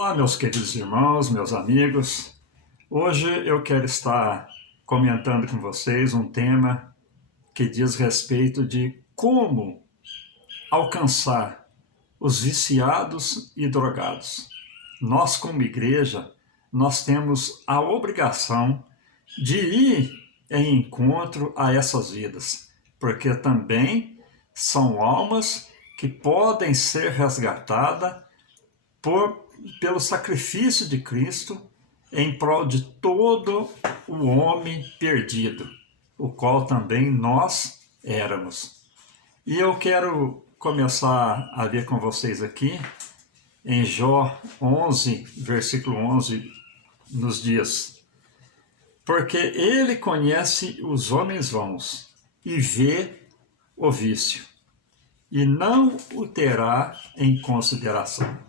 Olá, meus queridos irmãos, meus amigos. Hoje eu quero estar comentando com vocês um tema que diz respeito de como alcançar os viciados e drogados. Nós, como igreja, nós temos a obrigação de ir em encontro a essas vidas, porque também são almas que podem ser resgatadas pelo sacrifício de Cristo em prol de todo o homem perdido, o qual também nós éramos. E eu quero começar a ler com vocês aqui, em Jó 11, versículo 11, nos dias: porque ele conhece os homens vãos e vê o vício, e não o terá em consideração.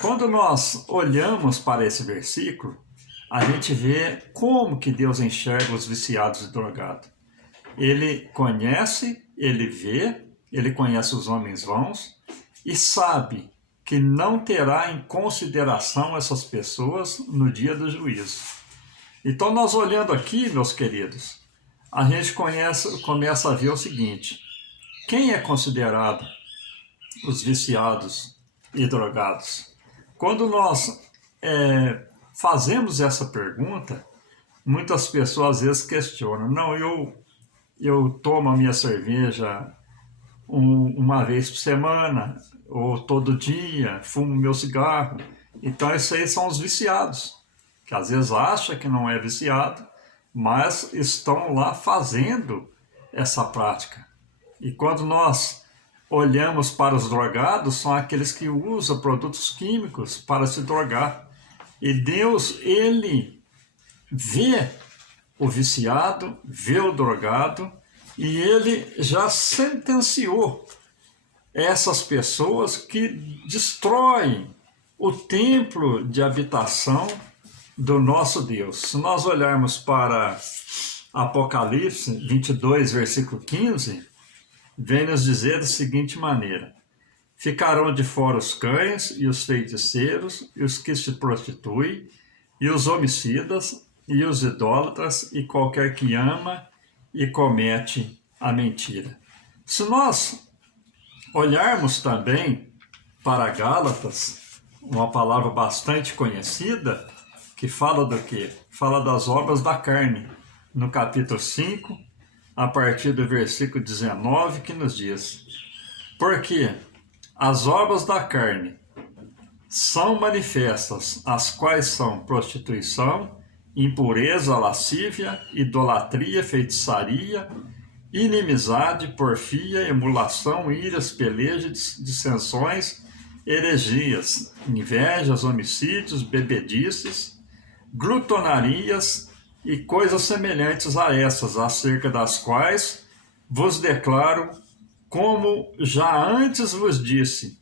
Quando nós olhamos para esse versículo, a gente vê como que Deus enxerga os viciados e drogados. Ele conhece, ele vê, ele conhece os homens vãos e sabe que não terá em consideração essas pessoas no dia do juízo. Então, nós olhando aqui, meus queridos, a gente começa a ver o seguinte: quem é considerado os viciados e drogados? Quando nós fazemos essa pergunta, muitas pessoas às vezes questionam: não, eu tomo a minha cerveja uma vez por semana, ou todo dia, fumo meu cigarro. Então, esses aí são os viciados, que às vezes acham que não é viciado, mas estão lá fazendo essa prática. E quando nós olhamos para os drogados, são aqueles que usam produtos químicos para se drogar. E Deus, ele vê o viciado, vê o drogado, e ele já sentenciou essas pessoas que destroem o templo de habitação do nosso Deus. Se nós olharmos para Apocalipse 22, versículo 15, vem nos dizer da seguinte maneira: ficarão de fora os cães e os feiticeiros e os que se prostituem e os homicidas e os idólatras e qualquer que ama e comete a mentira. Se nós olharmos também para Gálatas, uma palavra bastante conhecida, que fala do quê? Fala das obras da carne, no capítulo 5, a partir do versículo 19, que nos diz: porque as obras da carne são manifestas, as quais são prostituição, impureza, lascívia, idolatria, feitiçaria, inimizade, porfia, emulação, iras, pelejas, dissensões, heresias, invejas, homicídios, bebedices, glutonarias e coisas semelhantes a essas, acerca das quais vos declaro, como já antes vos disse,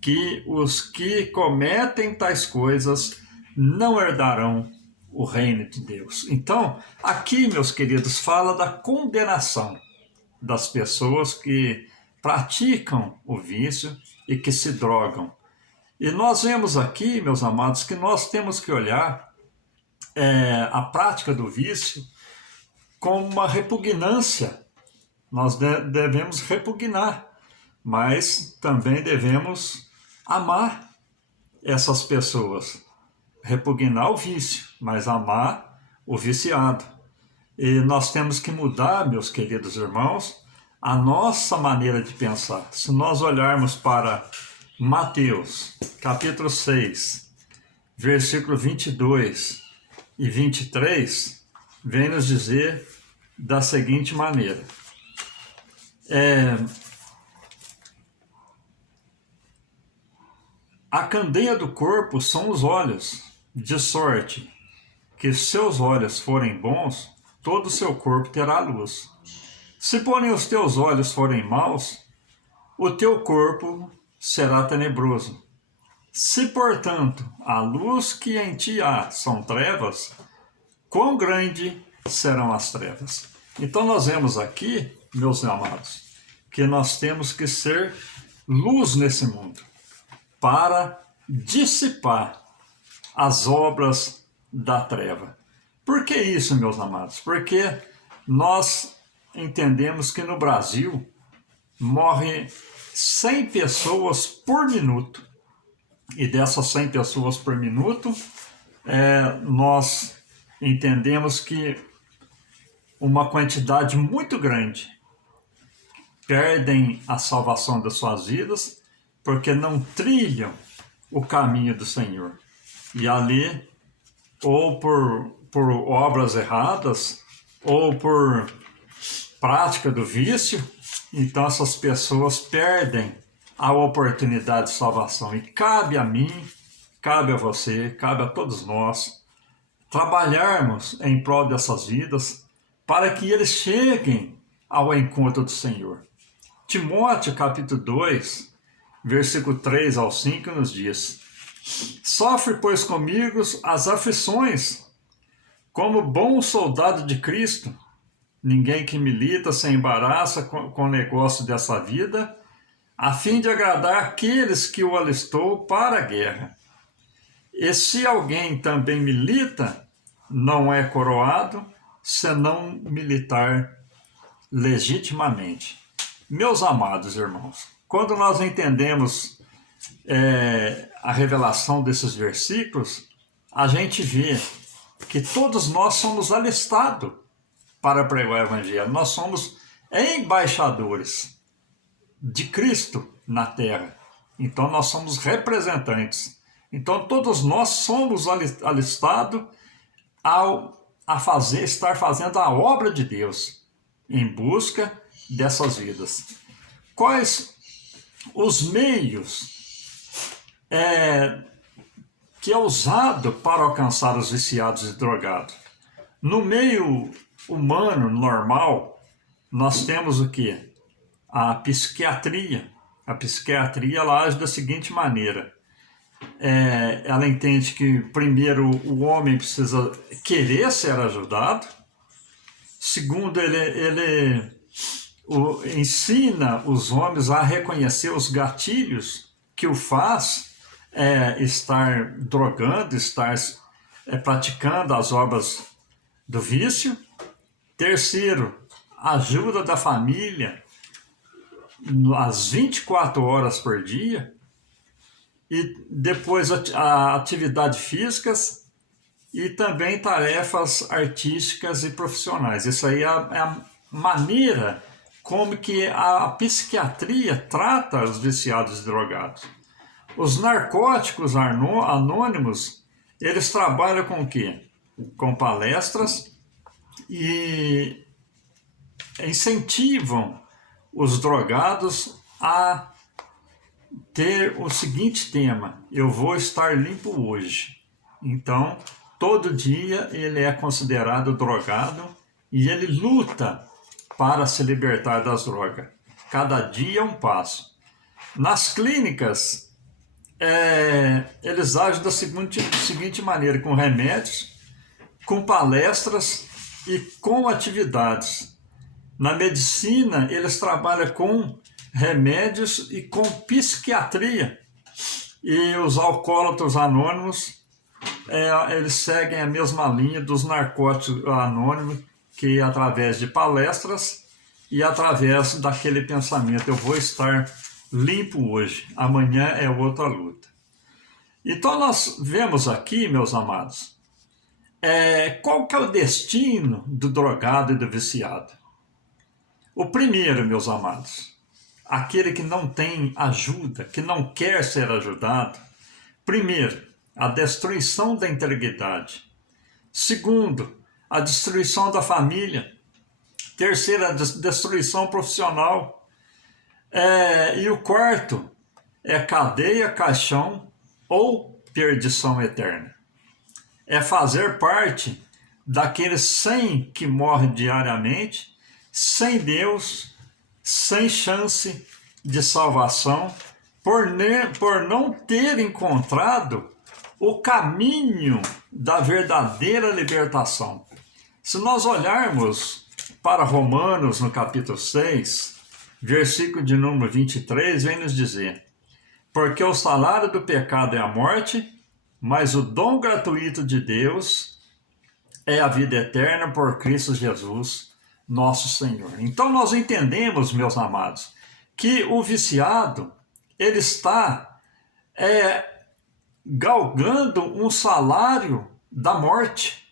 que os que cometem tais coisas não herdarão o reino de Deus. Então, aqui, meus queridos, fala da condenação das pessoas que praticam o vício e que se drogam. E nós vemos aqui, meus amados, que nós temos que olhar a prática do vício como uma repugnância. Nós devemos repugnar, mas também devemos amar essas pessoas. Repugnar o vício, mas amar o viciado. E nós temos que mudar, meus queridos irmãos, a nossa maneira de pensar. Se nós olharmos para Mateus, capítulo 6, versículo 22 e 23, vem nos dizer da seguinte maneira: a candeia do corpo são os olhos, de sorte que se seus olhos forem bons, todo o seu corpo terá luz. Se porém os teus olhos forem maus, o teu corpo será tenebroso. Se, portanto, a luz que em ti há são trevas, quão grande serão as trevas? Então nós vemos aqui, meus amados, que nós temos que ser luz nesse mundo, para dissipar as obras da treva. Por que isso, meus amados? Porque nós entendemos que no Brasil morre 100 pessoas por minuto. E dessas 100 pessoas por minuto, nós entendemos que uma quantidade muito grande perdem a salvação das suas vidas porque não trilham o caminho do Senhor. E ali, ou por obras erradas, ou por prática do vício, então essas pessoas perdem a oportunidade de salvação. E cabe a mim, cabe a você, cabe a todos nós trabalharmos em prol dessas vidas para que eles cheguem ao encontro do Senhor. Timóteo, capítulo 2, versículo 3 ao 5, nos diz: Sofre, pois, comigo as aflições, como bom soldado de Cristo. Ninguém que milita se embaraça com o negócio dessa vida, a fim de agradar aqueles que o alistou para a guerra. E se alguém também milita, não é coroado, senão militar legitimamente. Meus amados irmãos, quando nós entendemos a revelação desses versículos, a gente vê que todos nós somos alistados para pregar o Evangelho. Nós somos embaixadores de Cristo na terra. Então nós somos representantes. Então todos nós somos alistados estar fazendo a obra de Deus em busca dessas vidas. Quais os meios que é usado para alcançar os viciados e drogados? No meio humano, normal, nós temos o quê? A psiquiatria. A psiquiatria ela age da seguinte maneira. Ela entende que, primeiro, o homem precisa querer ser ajudado. Segundo, ele ensina os homens a reconhecer os gatilhos que o faz estar drogando, estar praticando as obras do vício. Terceiro, ajuda da família às 24 horas por dia. E depois atividades físicas e também tarefas artísticas e profissionais. Isso aí é a maneira como que a psiquiatria trata os viciados e drogados. Os narcóticos anônimos, eles trabalham com o quê? Com palestras e incentivam os drogados a ter o seguinte tema: eu vou estar limpo hoje. Então, todo dia ele é considerado drogado e ele luta para se libertar das drogas. Cada dia é um passo. Nas clínicas, eles agem da seguinte maneira: com remédios, com palestras e com atividades. Na medicina, eles trabalham com remédios e com psiquiatria. E os alcoólatras anônimos, eles seguem a mesma linha dos narcóticos anônimos, que através de palestras e através daquele pensamento: eu vou estar limpo hoje, amanhã é outra luta. Então nós vemos aqui, meus amados, qual que é o destino do drogado e do viciado. O primeiro, meus amados, aquele que não tem ajuda, que não quer ser ajudado. Primeiro, a destruição da integridade. Segundo, a destruição da família. Terceiro, a destruição profissional. E o quarto é cadeia, caixão ou perdição eterna. É fazer parte daqueles 100 que morrem diariamente, sem Deus, sem chance de salvação, por não ter encontrado o caminho da verdadeira libertação. Se nós olharmos para Romanos, no capítulo 6, versículo de número 23, vem nos dizer: porque o salário do pecado é a morte, mas o dom gratuito de Deus é a vida eterna por Cristo Jesus, nosso Senhor. Então nós entendemos, meus amados, que o viciado, ele está galgando um salário da morte,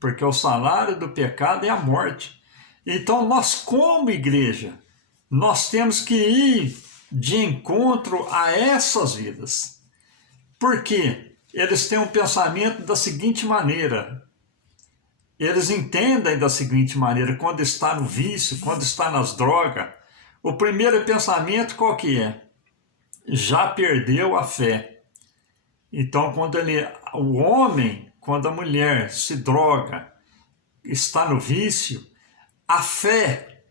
porque o salário do pecado é a morte. Então nós, como igreja, nós temos que ir de encontro a essas vidas. Por quê? Eles têm um pensamento da seguinte maneira. Eles entendem da seguinte maneira, quando está no vício, quando está nas drogas, o primeiro pensamento qual que é? Já perdeu a fé. Então, o homem, quando a mulher se droga, está no vício, a fé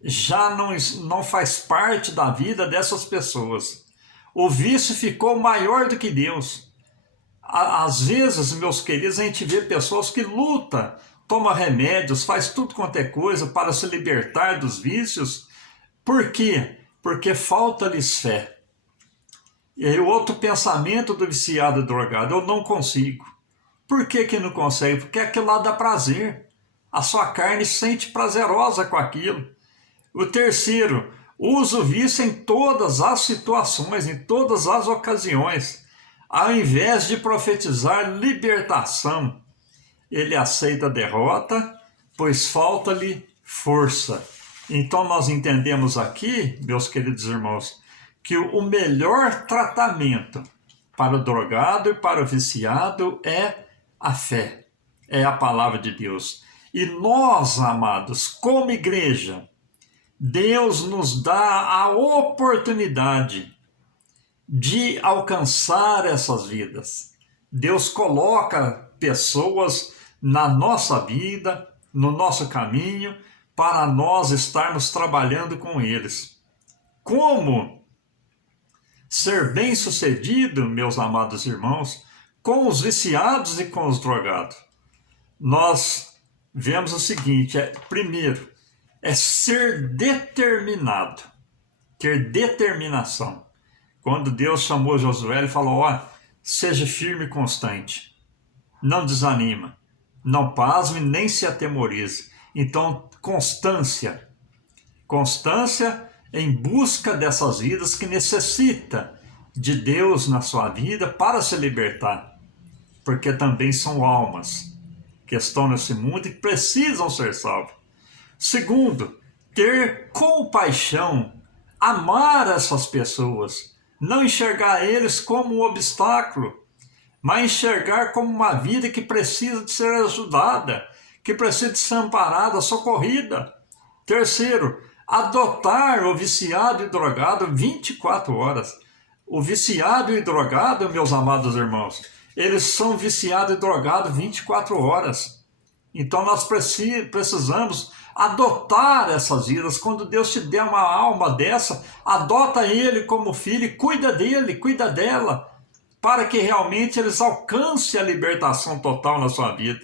já não faz parte da vida dessas pessoas. O vício ficou maior do que Deus. Às vezes, meus queridos, a gente vê pessoas que lutam, toma remédios, faz tudo quanto é coisa para se libertar dos vícios. Por quê? Porque falta-lhes fé. E aí o outro pensamento do viciado e drogado, eu não consigo. Por que não consegue? Porque aquilo lá dá prazer. A sua carne se sente prazerosa com aquilo. O terceiro, usa o vício em todas as situações, em todas as ocasiões. Ao invés de profetizar libertação, ele aceita a derrota, pois falta-lhe força. Então nós entendemos aqui, meus queridos irmãos, que o melhor tratamento para o drogado e para o viciado é a fé, é a palavra de Deus. E nós, amados, como igreja, Deus nos dá a oportunidade de alcançar essas vidas. Deus coloca pessoas na nossa vida, no nosso caminho, para nós estarmos trabalhando com eles. Como ser bem-sucedido, meus amados irmãos, com os viciados e com os drogados? Nós vemos o seguinte, primeiro, é ser determinado, ter determinação. Quando Deus chamou Josué, ele falou, seja firme e constante, não desanima, não pasme nem se atemorize. Então, constância em busca dessas vidas que necessita de Deus na sua vida para se libertar, porque também são almas que estão nesse mundo e precisam ser salvas. Segundo, ter compaixão, amar essas pessoas, não enxergar eles como um obstáculo, mas enxergar como uma vida que precisa de ser ajudada, que precisa de ser amparada, socorrida. Terceiro, adotar o viciado e drogado 24 horas. O viciado e drogado, meus amados irmãos, eles são viciados e drogados 24 horas. Então nós precisamos adotar essas vidas. Quando Deus te der uma alma dessa, adota ele como filho e cuida dele, cuida dela, para que realmente eles alcancem a libertação total na sua vida.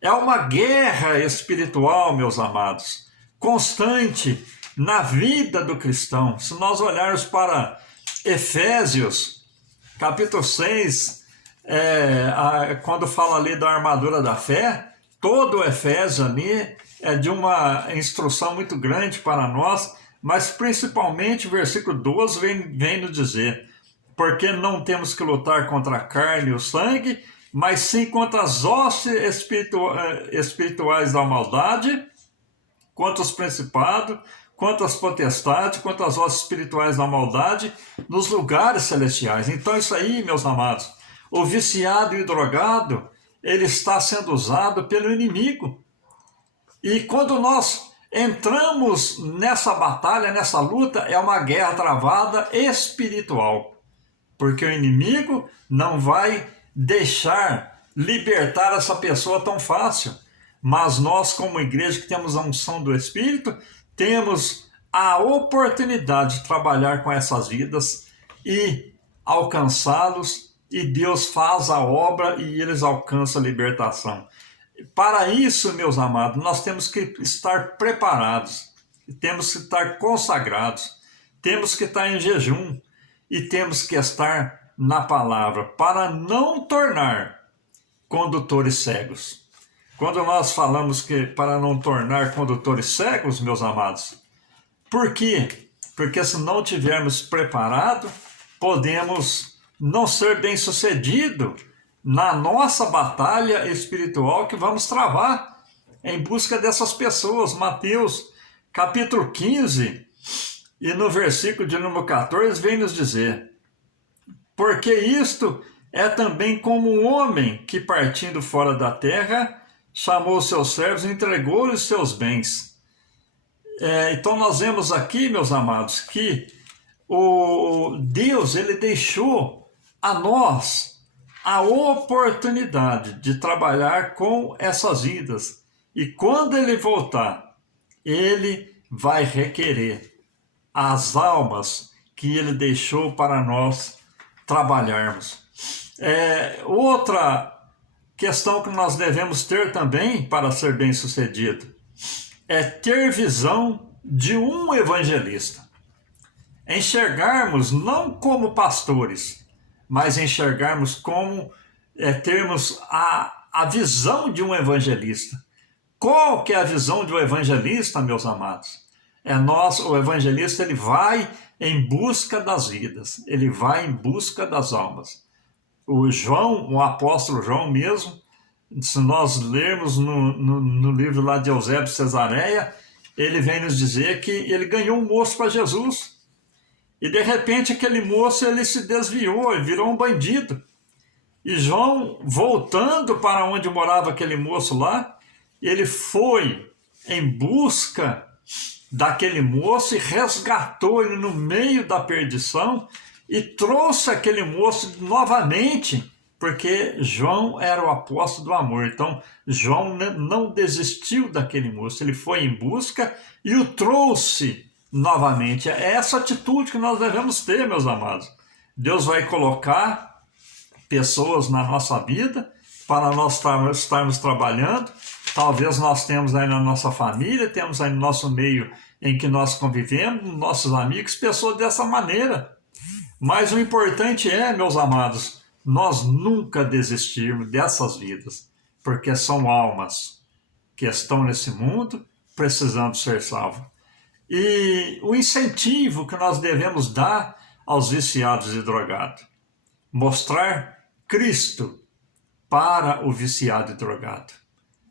É uma guerra espiritual, meus amados, constante na vida do cristão. Se nós olharmos para Efésios, capítulo 6, quando fala ali da armadura da fé, todo o Efésios ali é de uma instrução muito grande para nós, mas principalmente o versículo 12 vem nos dizer, porque não temos que lutar contra a carne e o sangue, mas sim contra as hostes espirituais da maldade, contra os principados, contra as potestades, contra as hostes espirituais da maldade nos lugares celestiais. Então isso aí, meus amados, o viciado e o drogado, ele está sendo usado pelo inimigo. E quando nós entramos nessa batalha, nessa luta, é uma guerra travada espiritual. Porque o inimigo não vai deixar libertar essa pessoa tão fácil. Mas nós, como igreja que temos a unção do Espírito, temos a oportunidade de trabalhar com essas vidas e alcançá-los, e Deus faz a obra e eles alcançam a libertação. Para isso, meus amados, nós temos que estar preparados, temos que estar consagrados, temos que estar em jejum e temos que estar na palavra para não tornar condutores cegos. Quando nós falamos que para não tornar condutores cegos, meus amados, por quê? Porque se não tivermos preparado, podemos não ser bem-sucedido na nossa batalha espiritual que vamos travar em busca dessas pessoas. Mateus capítulo 15 e no versículo de número 14 vem nos dizer: porque isto é também como um homem que, partindo fora da terra, chamou seus servos e entregou-lhes seus bens. Então nós vemos aqui, meus amados, que o Deus ele deixou a nós a oportunidade de trabalhar com essas vidas. E quando ele voltar, ele vai requerer as almas que ele deixou para nós trabalharmos. Outra questão que nós devemos ter também para ser bem-sucedido é ter visão de um evangelista. Enxergarmos não como pastores, mas enxergarmos como termos a visão de um evangelista. Qual que é a visão de um evangelista, meus amados? O evangelista ele vai em busca das vidas, ele vai em busca das almas. O apóstolo João mesmo, se nós lermos no livro lá de Eusébio de Cesareia, ele vem nos dizer que ele ganhou um moço para Jesus. E de repente aquele moço ele se desviou, ele virou um bandido. E João, voltando para onde morava aquele moço lá, ele foi em busca daquele moço e resgatou ele no meio da perdição e trouxe aquele moço novamente, porque João era o apóstolo do amor. Então, João não desistiu daquele moço, ele foi em busca e o trouxe novamente. É essa atitude que nós devemos ter, meus amados. Deus vai colocar pessoas na nossa vida para nós estarmos trabalhando. Talvez nós temos aí na nossa família, temos aí no nosso meio em que nós convivemos, nossos amigos, pessoas dessa maneira. Mas o importante é, meus amados, nós nunca desistirmos dessas vidas, porque são almas que estão nesse mundo precisando ser salvas. E o incentivo que nós devemos dar aos viciados e drogados, mostrar Cristo para o viciado e drogado.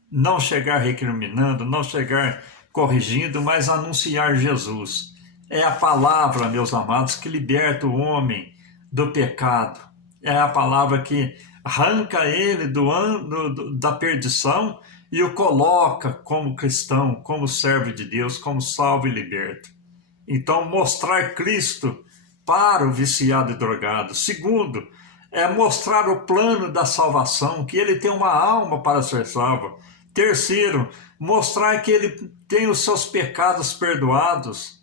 Não chegar recriminando, não chegar corrigindo, mas anunciar Jesus. É a palavra, meus amados, que liberta o homem do pecado. É a palavra que arranca ele da perdição e o coloca como cristão, como servo de Deus, como salvo e liberto. Então, mostrar Cristo para o viciado e drogado. Segundo, é mostrar o plano da salvação, que ele tem uma alma para ser salvo. Terceiro, mostrar que ele tem os seus pecados perdoados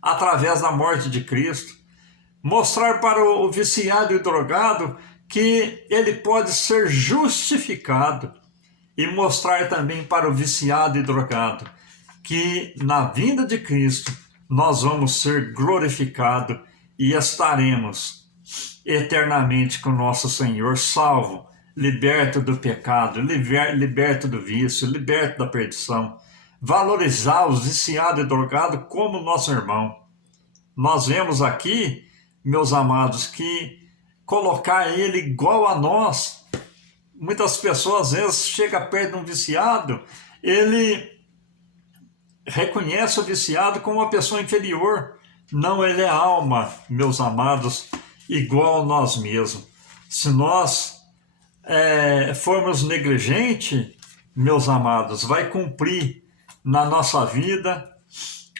através da morte de Cristo. Mostrar para o viciado e drogado que ele pode ser justificado. E mostrar também para o viciado e drogado que na vinda de Cristo nós vamos ser glorificados e estaremos eternamente com nosso Senhor, salvo, liberto do pecado, liberto do vício, liberto da perdição. Valorizar os viciados e drogados como nosso irmão. Nós vemos aqui, meus amados, que colocar ele igual a nós. Muitas pessoas, às vezes, chegam perto de um viciado, ele reconhece o viciado como uma pessoa inferior. Não, ele é alma, meus amados, igual a nós mesmos. Se nós formos negligentes, meus amados, vai cumprir na nossa vida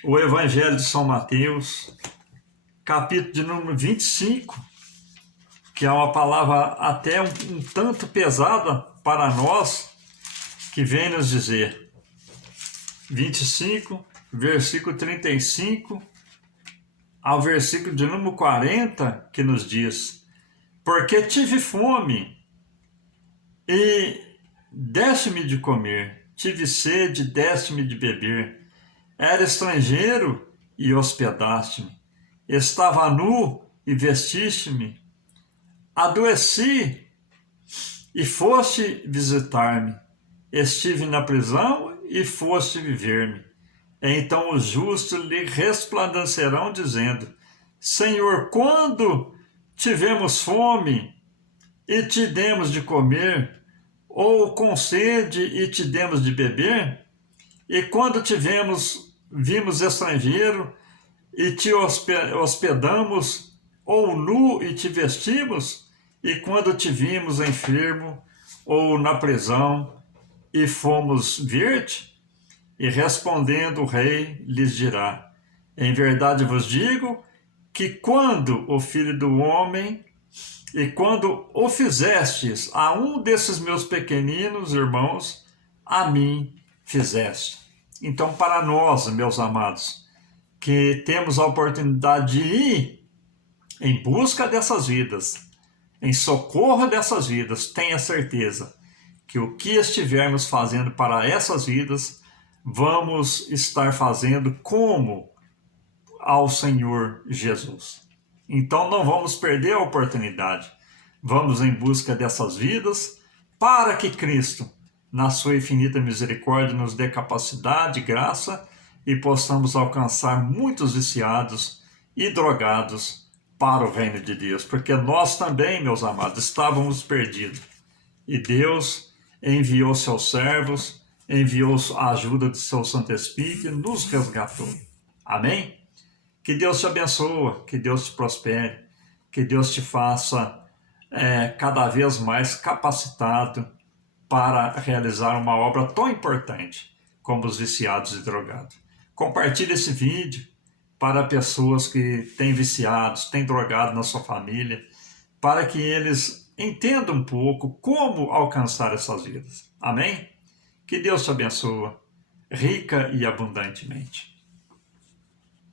o Evangelho de São Mateus, capítulo de número 25, que é uma palavra até um tanto pesada para nós, que vem nos dizer, 25, versículo 35 ao versículo de número 40, que nos diz: porque tive fome e deste-me de comer, tive sede, deste-me de beber, era estrangeiro e hospedaste-me, estava nu e vestiste-me, Adoeci e foste visitar-me. Estive na prisão e foste ver-me. Então os justos lhe resplandecerão, dizendo: Senhor, quando tivemos fome e te demos de comer, ou com sede e te demos de beber? E quando vimos estrangeiro e te hospedamos, ou nu e te vestimos? E quando te vimos enfermo ou na prisão e fomos ver-te? E respondendo o rei lhes dirá: Em verdade vos digo que quando o Filho do Homem e quando o fizestes a um desses meus pequeninos irmãos, a mim fizeste. Então, para nós, meus amados, que temos a oportunidade de ir em busca dessas vidas, em socorro dessas vidas, tenha certeza que o que estivermos fazendo para essas vidas, vamos estar fazendo como ao Senhor Jesus. Então não vamos perder a oportunidade. Vamos em busca dessas vidas para que Cristo, na sua infinita misericórdia, nos dê capacidade, graça e possamos alcançar muitos viciados e drogados para o reino de Deus. Porque nós também, meus amados, estávamos perdidos. E Deus enviou seus servos, enviou a ajuda de seu Santo Espírito e nos resgatou. Amém? Que Deus te abençoe, que Deus te prospere, que Deus te faça cada vez mais capacitado para realizar uma obra tão importante como os viciados e drogados. Compartilhe esse vídeo para pessoas que têm viciados, têm drogado na sua família, para que eles entendam um pouco como alcançar essas vidas. Amém? Que Deus te abençoe rica e abundantemente.